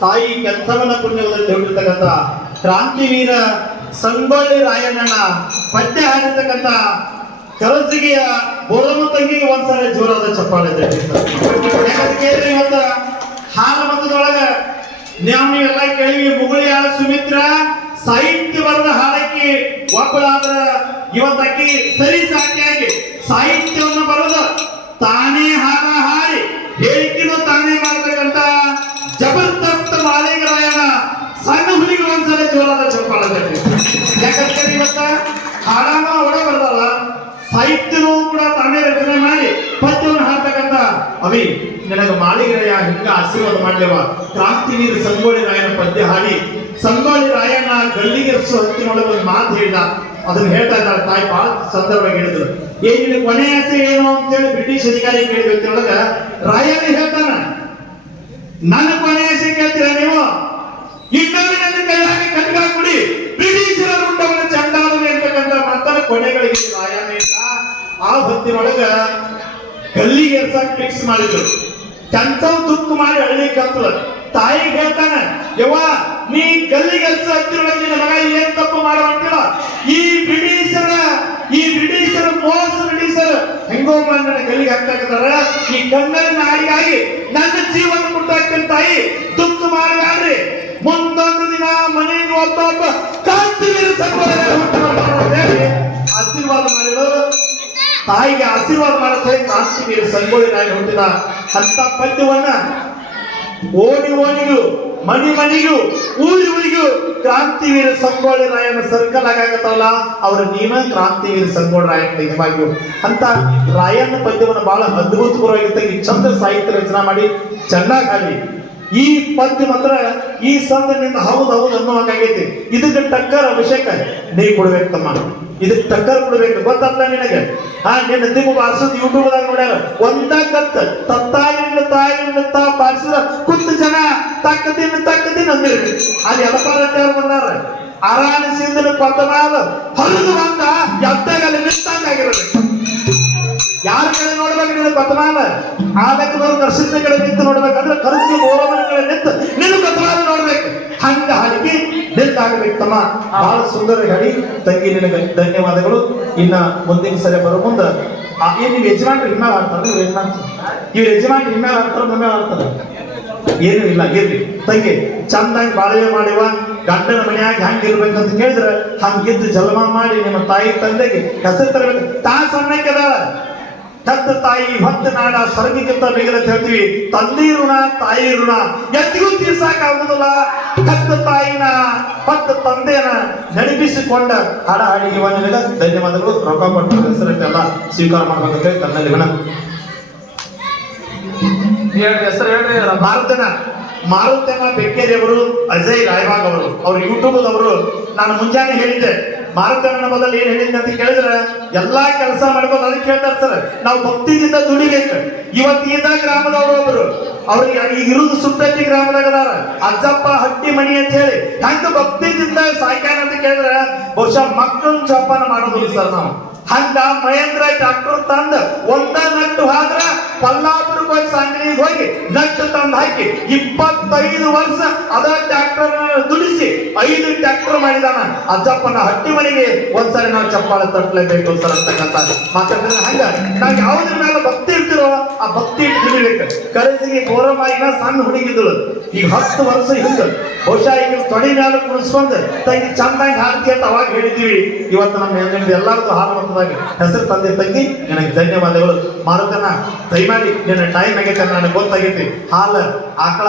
ತಾಯಿ ಕೆಲಸವನ್ನ ಪುಣ್ಯದಲ್ಲಿ ಹೊಂದಿರತಕ್ಕಂಥ ಕ್ರಾಂತಿವೀರ ಸಂಗೊಳ್ಳಿ ರಾಯಣ್ಣನ ಪದ್ಯ ಹಾಡಿರ್ತಕ್ಕಂಥ ಕಲಸಿಗೆಯ ಬೋರಮ್ಮ ತಂಗಿಗೆ ಒಂದ್ಸಲ ಜೋರಾದ ಚಪ್ಪಾಳೆ ಕೇಳಿದ್ರೆ ಹಾಲ ಮತದೊಳಗ ನಾವು ಎಲ್ಲ ಕೇಳಿವಿ ಮುಗುಳಿಯಾಳ ಸುಮಿತ್ರ ಸಾಹಿತ್ಯ ಬರದ ಹಾಡಕ್ಕೆ ಒಬ್ಬಳಾದ್ರ ಇವತ್ತಾಕಿ ಸರಿ ಸಾಕಿಯಾಗಿ ಸಾಹಿತ್ಯವನ್ನು ಬರೆದು ತಾನೇ ಹಾಡ ಹಾಡಿ ಹೇಳಿಕೆನೂ ಇವತ್ತ ಹಾಡಾನ ಒಡ ಬರ್ದಲ್ಲ ಸಾಹಿತ್ಯನೂ ಕೂಡ ತಾನೇ ರಚನೆ ಮಾಡಿ ಪದ್ಯವನ್ನು ಹಾಡ್ತಕ್ಕಂತ ಅವಿ, ನಿನಗೆ ಮಾಳಿಗರಾಯ ಹಿಂಗ ಆಶೀರ್ವಾದ ಮಾಡ್ಲೇವ. ಕ್ರಾಂತಿವೀರ ಸಂಗೊಳ್ಳಿ ರಾಯನ ಪದ್ಯ ಹಾಡಿ, ಸಂಗೊಳ್ಳಿ ರಾಯಣ್ಣ ಗಲ್ಲಿಗೆ ಹತ್ತಿನೊಳಗೆ ಒಂದು ಮಾತು ಹೇಳಿದ. ಅದನ್ನ ಹೇಳ್ತಾ ಇದ್ದಾಳೆ ತಾಯಿ, ಬಹಳ ಸಂದರ್ಭವಾಗಿ ಹೇಳಿದ್ರು. ಏನ್ ನಿನಗೆ ಕೊನೆ ಆಸೆ ಏನು ಅಂತೇಳಿ ಬ್ರಿಟಿಷ್ ಅಧಿಕಾರಿ ಕೇಳಿದ ರಾಯಣ್ಣ ಹೇಳ್ತಾನ. ನನ್ನ ಕೊನೆ ಆಸೆ ಕೇಳ್ತೀರಾ ನೀವು? ಇನ್ನೊಂದು ನನ್ನ ಕೈಯಾಗಿ ಕಟ್ಗ ಕೊನೆಗಳಿಗೆ ವ್ಯಾಯಾಮ ಇಲ್ಲ ಆ ಹೊತ್ತಿನೊಳಗ ಗಲ್ಲಿಗೆ ಎರ್ಸಾಕ್ ಫಿಕ್ಸ್ ಮಾಡಿದ್ರು. ಚಂಚವ್ ತುಕ್ಕು ಮಾಡಿ ಹಳ್ಳಿ ಕತ್ತಲ ತಾಯಿ ಹೇಳ್ತಾನೆ, ಯವ್ವ, ನೀ ಗಲ್ಲಿಗೆ ಹತ್ತಿರೊಳಗೆ ನಿನ್ನ ಮಗ ಏನ್ ತಪ್ಪು ಮಾಡುವಂತಿಲ್ಲ ಈ ಬ್ರಿಟಿಷರ ಈ ಬ್ರಿಟಿಷರ ಮೋಸ ಬ್ರಿಟಿಷರ್ ಹೆಂಗೋ ನನ್ನ ಗಲ್ಲಿಗೆ ಹಾಕ್ತಾರ ಈ ಕನ್ನಡ ನಾಯಿಗಾಗಿ ನನ್ನ ಜೀವನ ಮುಟ್ಟಾಕ್ತೇನೆ ತಾಯಿ ತುಕ್ಕು ಮಾಡಬೇಡ್ರಿ. ಮುಂದೊಂದು ದಿನ ಮನೆಗೆ ಒಬ್ಬ ಕಾಂತಿವೀರ ಸಂಗೊಳ್ಳಿ ಹುಟ್ಟು ತಾಯಿಗೆ ಆಶೀರ್ವಾದ ಮಾಡುತ್ತೆ ಕಾಂತಿವೀರ ಸಂಗೋಳಿ ರಾಯ ಹುಟ್ಟಿದ ಅಂತ ಪದ್ಯವನ್ನ ಓಣಿ ಓಣಿಗೂ ಮನಿ ಮನಿಗೂ, ಊರಿ ಊರಿಗೂ ಕ್ರಾಂತಿವೀರ ಸಂಗೋಳಿ ರಾಯನ ಸರ್ಕಲ್ ಆಗಾಗತ್ತಲ್ಲ ಅವ್ರ ನೀವ ಕ್ರಾಂತಿವೀರ ಸಂಗೋಳ ರಾಯನ ನಿಜವಾಗಿಯೂ. ಅಂತ ರಾಯನ ಪದ್ಯವನ್ನು ಬಹಳ ಅದ್ಭುತಪೂರ್ವವಾಗಿ ಚಂದ ಸಾಹಿತ್ಯ ರಚನಾ ಮಾಡಿ ಚೆನ್ನಾಗಿ ಈ ಪದ್ಯ ಮಾತ್ರ ಈ ಸಂದನಿಂದ ಹೌದು ಹೌದು ಅನ್ನುವಂಗಾಗೈತಿ ಇದಕ್ಕೆ ಟಕ್ಕರ್ ಅಭಿಷೇಕ ನೀವು ಕೊಡ್ಬೇಕು ತಮ್ಮ. ಇದಕ್ಕೆ ಟಕ್ಕರ್ ಕೊಡ್ಬೇಕು ಗೊತ್ತಲ್ಲ ನಿನಗೆ? ಹಾ, ನಿನ್ನ ದಿಮ್ಮ ಬಾರಿಸೋದು ಯೂಟ್ಯೂಬ್ ದಾಗ ನೋಡ್ಯಾರ. ಒಂದ ಕತ್ತ ತತ್ತಾಗಿಂದ ತಾಯಿಂದ ತಾ ಬಾರಿಸಿದ ಕುಂತ ಜನ ತಕ್ಕದಿನ ತಕ್ಕದಿನ ಅಂದಿರ್ರಿ ಅಲ್ಲಿ ಎಲಪಾರತ್ಯಾರು ಬಂದಾರ ಅರಾಣಿಸಿದ ಪತನಾದ ಹರಿದು ಬಂದ ಎದ್ದಾಗಲ್ಲಿ ನಿಂತಾಗಿರ್ಬೇಕು ಯಾರ ಕಡೆ ನೋಡ್ಬೇಕು ನೀನು ಪತನಾದ ಆ ಲೆಕ್ಕದವ್ರು ನರಸಿಂಹ ಕಡೆ ನಿಂತು ನೋಡ್ಬೇಕಂದ್ರೆ ಕರ್ಸಿ ಬೋರವನ ಕಡೆ ನಿಂತು ನೀನು ಬತಮಾನ ನೋಡ್ಬೇಕು ಹಂಗ ಹಾಡಿಗೆ ತಮ್ಮ ಬಹಳ ಸುಂದರ ಹೇಳಿ ತಂಗಿ ನಿನಗೆ ಧನ್ಯವಾದಗಳು. ಇನ್ನ ಮುಂದಿನ ಸರಿ ಬರೋ ಮುಂದ ಏನ್ ನೀವು ಯಜಮಾನ್ರು ಹಿಮ್ಮೇಲೆ ಆಡ್ತಾರೆ, ಇವ್ರು ಯಜಮಾನ್ ಹಿಮ್ಮೇಲೆ ಆಡ್ತಾರೆ ನಮ್ಮೇಲೆ ಆಡ್ತಾರೆ. ಏನು ಇಲ್ಲ, ಇರ್ಲಿ. ತಂಗಿ, ಚಂದಾಗಿ ಬಾಳ್ವೆ ಮಾಡಿವ, ಗಂಡನ ಮನ್ಯಾಗ ಹಂಗಿರ್ಬೇಕಂತ ಕೇಳಿದ್ರೆ ಹಂಗಿದ್ದು ಜಲ್ಮ ಮಾಡಿ ನಿಮ್ಮ ತಾಯಿ ತಂದೆಗೆ ಹೆಸರು ತರಬೇಕು. ತಾ ಸಣ್ಣಕ್ಕೆ ತತ್ತ ತಾಯಿ ಹೊತ್ತ ನಾಡ ಸ್ವರ್ಗಕ್ಕಿಂತ ಬೇಗಂತ ಹೇಳ್ತೀವಿ. ತಂದೆ ಋಣ ತಾಯಿ ಋಣ ಎತ್ತಿಗೂ ತೀರ್ಸಾಕ ಆಗುದಿಲ್ಲ ತತ್ತ ತಾಯಿನ ಹೊತ್ತ ನಡಿಪಿಸಿಕೊಂಡ ನೆನಪಿಸಿಕೊಂಡ ಹಾಡ ಹಾಡಿ ಇವನಿಗ ಧನ್ಯವಾದಗಳು. ರೊಕ್ಕ ಕೊಟ್ಟು ಹೆಸರನ್ನೆಲ್ಲ ಸ್ವೀಕಾರ ಮಾಡ್ಬೇಕಂತ ಹೇಳಿ ತನ್ನಲ್ಲಿ ಹಣ ಹೇಳ್ರಿ ಹೆಸರು ಹೇಳ್ರಿ ಭಾರತನ ಮಾರುತನ ಬೆಕ್ಕೇರಿ ಅವರು ಅಜಯ್ ರಾಯ್ಬಾಗ್ ಅವರು ಅವ್ರು ಯೂಟ್ಯೂಬ್ ಅವರು ನಾನು ಮುಂಜಾನೆ ಹೇಳಿದ್ದೆ. ಮಾರುತನ ಮೊದಲು ಏನ್ ಹೇಳಿದ್ದೆ ಅಂತ ಕೇಳಿದ್ರೆ? ಎಲ್ಲಾ ಕೆಲಸ ಮಾಡ್ಬೋದು ಅದಕ್ಕೆ ಹೇಳ್ತಾರೆ ಸರ್. ನಾವು ಭಕ್ತಿಯಿಂದ ದುಡಿಬೇಕು. ಇವತ್ತು ಇದಾ ಗ್ರಾಮದವರು ಒಬ್ರು. ಅವ್ರಿಗೆ ಈಗ ಇರುವುದು ಸುಟ್ಟಟ್ಟಿ ಗ್ರಾಮದಾಗ ಅಜ್ಜಪ್ಪ ಹಟ್ಟಿ ಮಣಿ ಅಂತ ಹೇಳಿ. ಹಂಗ ಭಕ್ತಿದಿಂದ ಸಾಯ್ಕಾರ ಅಂತ ಕೇಳಿದ್ರೆ, ಬಹುಶಃ ಮಕ್ಕಳನ್ನ ಜೋಪಾನ ಮಾಡೋದಿಲ್ಲ ಸರ್ ನಾವು. ಹಂಗ ಮಹೇಂದ್ರ ಡಾಕ್ಟರ್ ತಂದ ಒಂದ ನಟ್ಟು ಹಾದ್ರ ಪಲ್ಲಾಪುರಕ್ಕೆ ಹೋಗಿ ಸಂಗನಿಗೆ ಹೋಗಿ ನಟ್ಟು ತಂದು ಹಾಕಿ ಇಪ್ಪತ್ತೈದು ವರ್ಷ ಅದ ಡಾಕ್ಟರ್ ದುಡಿಸಿ ಐದು ಟ್ರಾಕ್ಟರ್ ಮಾಡಿದಾನ. ಅಜ್ಜಪ್ಪನ ಹಟ್ಟಿ ಮನೆಗೆ ಒಂದ್ಸರಿ ನಾವು ಚಪ್ಪಾಳೆ ತಟ್ಟಲೇಬೇಕು ಸರ್ ಅಂತಕ್ಕಂಥ ಮಾತಾಡಿದ್ರೆ ಹಂಗ ನಾವು ಯಾವ್ದ್ರ ಮೇಲೆ ಭಕ್ತಿ ಆ ಭಕ್ತಿ ತಿಳಿಬೇಕು. ಕರೆಸಿಗೆ ಗೌರವವಾಗಿನ ಸಣ್ಣ ಹುಡುಗಿದ್ದಳು ಈಗ ಹತ್ತು ವರ್ಷ ಹಿಂದೆ. ಬಹುಶಃ ಈಗ ತೊಡಿ ಮೇಲೆ ಕುಣಿಸ್ಕೊಂಡು ತಂಗಿ ಚಂದಾಗಿ ಹಾಡ್ತಿ ಅಂತ ಅವಾಗ ಹೇಳಿದ್ದೀವಿ. ಇವತ್ತು ನಮ್ಮ ಹೆಣ್ಣಿಂದ ಎಲ್ಲರಿಗೂ ಹಾಲು ಮತದಾಗಿ ಹೆಸರು ತಂದೆ ತಂಗಿ, ನನಗೆ ಧನ್ಯವಾದಗಳು. ಮಾರುತನ ದಯಮಾಡಿ ನಿನ್ನ ಟೈಮ್ ಆಗೈತೆ ನನಗೆ ಗೊತ್ತಾಗೈತಿ? ಹಾಲು, ಆಕಳ,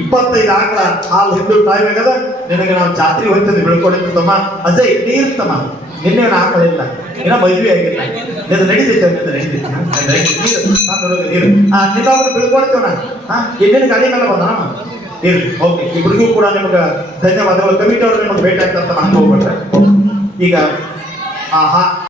ಇಪ್ಪತ್ತೈದು ಆಕಳ ಹಾಲು ಹಿಂದೂ ಟೈಮ್ ಆಗದ ನಿನಗೆ ನಾವು ಜಾತ್ರೆ ಹೋಗ್ತದೆ ಬೆಳ್ಕೊಂಡಿರ್ತಮ್ಮ ಅಜಯ್, ನೀರ್ ತಮ್ಮ. ನಿನ್ನೆ ಇಲ್ಲ. ಇನ್ನ ಮದುವೆ ಆಗಿಲ್ಲ. ಇದು ನಡೀತೈತೆ ನಡೀತೈತೆ ನೀರು ನಿನ್ನೊಬ್ಬರು ಬೆಳ್ಕೊಳ್ತೇವ ನಾ ಇನ್ನೇನು ಗಾಡಿ ಮೇಲೆ ಬಂದ ನೀರು. ಓಕೆ ಇಬ್ಬರಿಗೂ ಕೂಡ ನಿಮಗೆ ಧನ್ಯವಾದಗಳು. ಕಮಿಟಿ ಅವರು ನಿಮಗೆ ಭೇಟಿ ಆಗ್ತಂತ ನಾನು ಹೋಗ್ಬಿಟ್ರೆ ಈಗ, ಆ, ಹಾ.